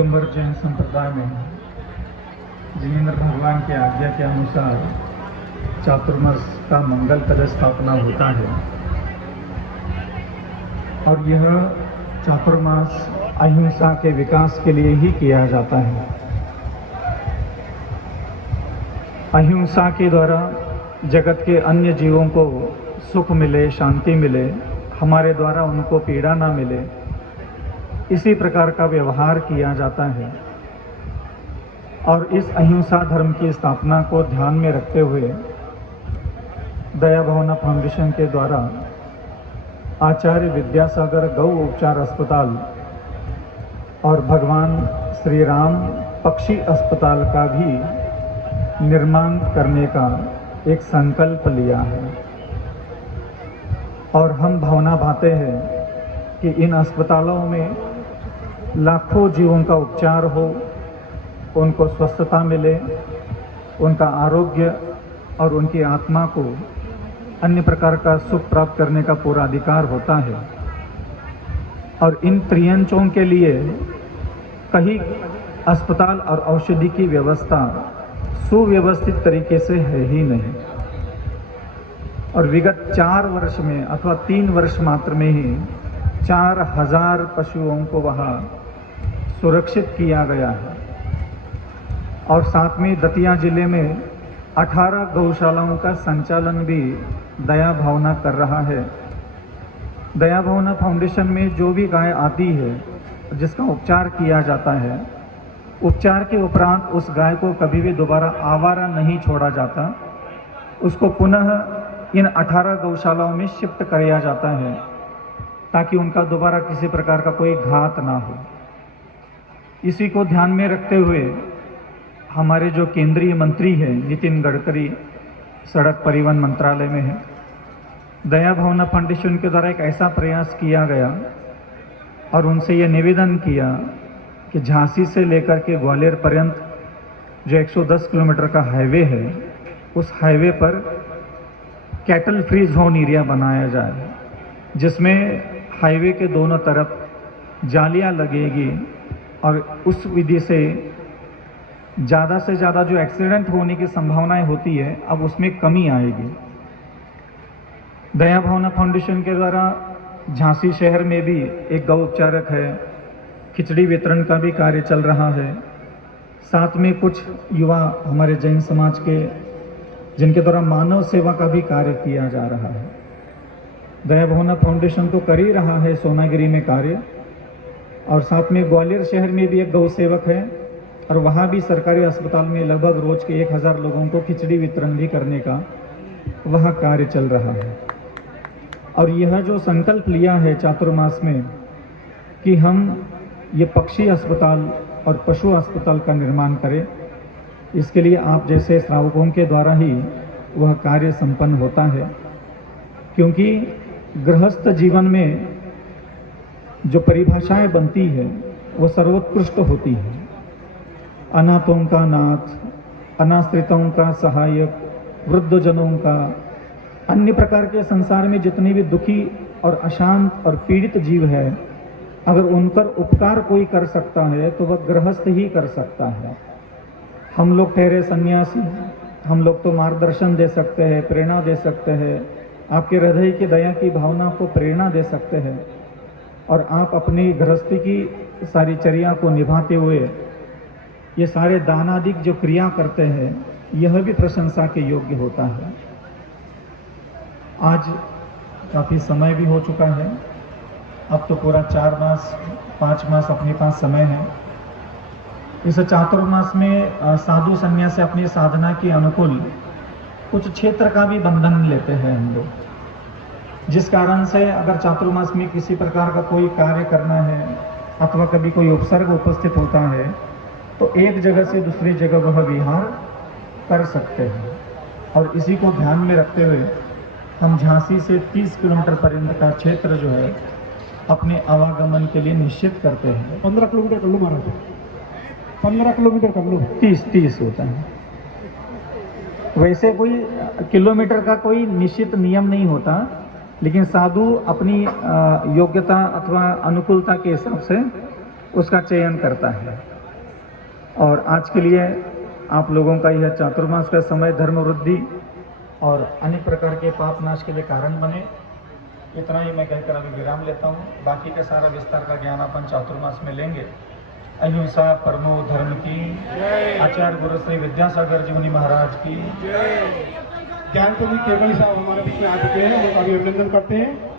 दिगंबर जैन संप्रदाय में जिनेंद्र भगवान की आज्ञा के अनुसार चातुर्मास का मंगल कलश स्थापना होता है और यह चातुर्मास अहिंसा के विकास के लिए ही किया जाता है। अहिंसा के द्वारा जगत के अन्य जीवों को सुख मिले, शांति मिले, हमारे द्वारा उनको पीड़ा ना मिले, इसी प्रकार का व्यवहार किया जाता है। और इस अहिंसा धर्म की स्थापना को ध्यान में रखते हुए दया भावना फाउंडेशन के द्वारा आचार्य विद्यासागर गौ उपचार अस्पताल और भगवान श्री राम पक्षी अस्पताल का भी निर्माण करने का एक संकल्प लिया है। और हम भावना भाते हैं कि इन अस्पतालों में लाखों जीवों का उपचार हो, उनको स्वस्थता मिले, उनका आरोग्य और उनकी आत्मा को अन्य प्रकार का सुख प्राप्त करने का पूरा अधिकार होता है। और इन त्रियंचों के लिए कहीं अस्पताल और औषधि की व्यवस्था सुव्यवस्थित तरीके से है ही नहीं। और विगत 4 वर्ष में अथवा 3 वर्ष मात्र में ही 4000 पशुओं को वहाँ सुरक्षित किया गया है। और साथ में दतिया जिले में 18 गौशालाओं का संचालन भी दया भावना कर रहा है। दया भावना फाउंडेशन में जो भी गाय आती है जिसका उपचार किया जाता है, उपचार के उपरांत उस गाय को कभी भी दोबारा आवारा नहीं छोड़ा जाता, उसको पुनः इन 18 गौशालाओं में शिफ्ट किया जाता है ताकि उनका दोबारा किसी प्रकार का कोई घात ना हो। इसी को ध्यान में रखते हुए हमारे जो केंद्रीय मंत्री हैं नितिन गडकरी सड़क परिवहन मंत्रालय में है, दया भावना फाउंडेशन के द्वारा एक ऐसा प्रयास किया गया और उनसे ये निवेदन किया कि झांसी से लेकर के ग्वालियर पर्यंत जो 110 किलोमीटर का हाईवे है, उस हाईवे पर कैटल फ्री जोन एरिया बनाया जाए, जिसमें हाईवे के दोनों तरफ जालियां लगेगी और उस विधि से ज़्यादा से ज़्यादा जो एक्सीडेंट होने की संभावनाएं होती है, अब उसमें कमी आएगी। दया भावना फाउंडेशन के द्वारा झांसी शहर में भी एक गौ उपचारक है, खिचड़ी वितरण का भी कार्य चल रहा है। साथ में कुछ युवा हमारे जैन समाज के जिनके द्वारा मानव सेवा का भी कार्य किया जा रहा है। दया भावना फाउंडेशन तो कर ही रहा है सोनागिरी में कार्य, और साथ में ग्वालियर शहर में भी एक गौ सेवक है और वहाँ भी सरकारी अस्पताल में लगभग रोज के 1000 लोगों को खिचड़ी वितरण भी करने का वह कार्य चल रहा है। और यह जो संकल्प लिया है चातुर्मास में कि हम ये पक्षी अस्पताल और पशु अस्पताल का निर्माण करें, इसके लिए आप जैसे श्रावकों के द्वारा ही वह कार्य संपन्न होता है। क्योंकि गृहस्थ जीवन में जो परिभाषाएं बनती है वो सर्वोत्कृष्ट होती है। अनाथों का नाथ, अनाश्रितों का सहायक, वृद्धजनों का, अन्य प्रकार के संसार में जितने भी दुखी और अशांत और पीड़ित जीव है, अगर उन पर उपकार कोई कर सकता है तो वह गृहस्थ ही कर सकता है। हम लोग ठहरे सन्यासी, हम लोग तो मार्गदर्शन दे सकते हैं, प्रेरणा दे सकते हैं, आपके हृदय की दया की भावना को प्रेरणा दे सकते हैं, और आप अपनी गृहस्थी की सारी चर्या को निभाते हुए ये सारे दानादिक जो क्रिया करते हैं, यह भी प्रशंसा के योग्य होता है। आज काफ़ी समय भी हो चुका है, अब तो पूरा 4 मास 5 मास अपने पास समय है। इस चातुर्मास में साधु संन्यासी अपनी साधना के अनुकूल कुछ क्षेत्र का भी बंधन लेते हैं हम लोग, जिस कारण से अगर चातुर्मास में किसी प्रकार का कोई कार्य करना है अथवा कभी कोई उपसर्ग उपस्थित होता है तो एक जगह से दूसरी जगह वह विहार कर सकते हैं। और इसी को ध्यान में रखते हुए हम झांसी से 30 किलोमीटर पर्यंत का क्षेत्र जो है अपने आवागमन के लिए निश्चित करते हैं। 15 किलोमीटर कर लो महाराज, 15 किलोमीटर कर लो। 30 होता है। वैसे कोई किलोमीटर का कोई निश्चित नियम नहीं होता, लेकिन साधु अपनी योग्यता अथवा अनुकूलता के हिसाब से उसका चयन करता है। और आज के लिए आप लोगों का यह चातुर्मास का समय धर्म वृद्धि और अनेक प्रकार के पाप नाश के लिए कारण बने। इतना ही मैं कहकर अभी विराम लेता हूँ। बाकी का सारा विस्तार का ज्ञान अपन चातुर्मास में लेंगे। अहिंसा परमो धर्म की, आचार्य गुरु श्री विद्यासागर जी मुनि महाराज की। ज्ञान प्रदीप केवल साहब हमारे बीच में आ चुके हैं, उनका अभिनंदन करते हैं।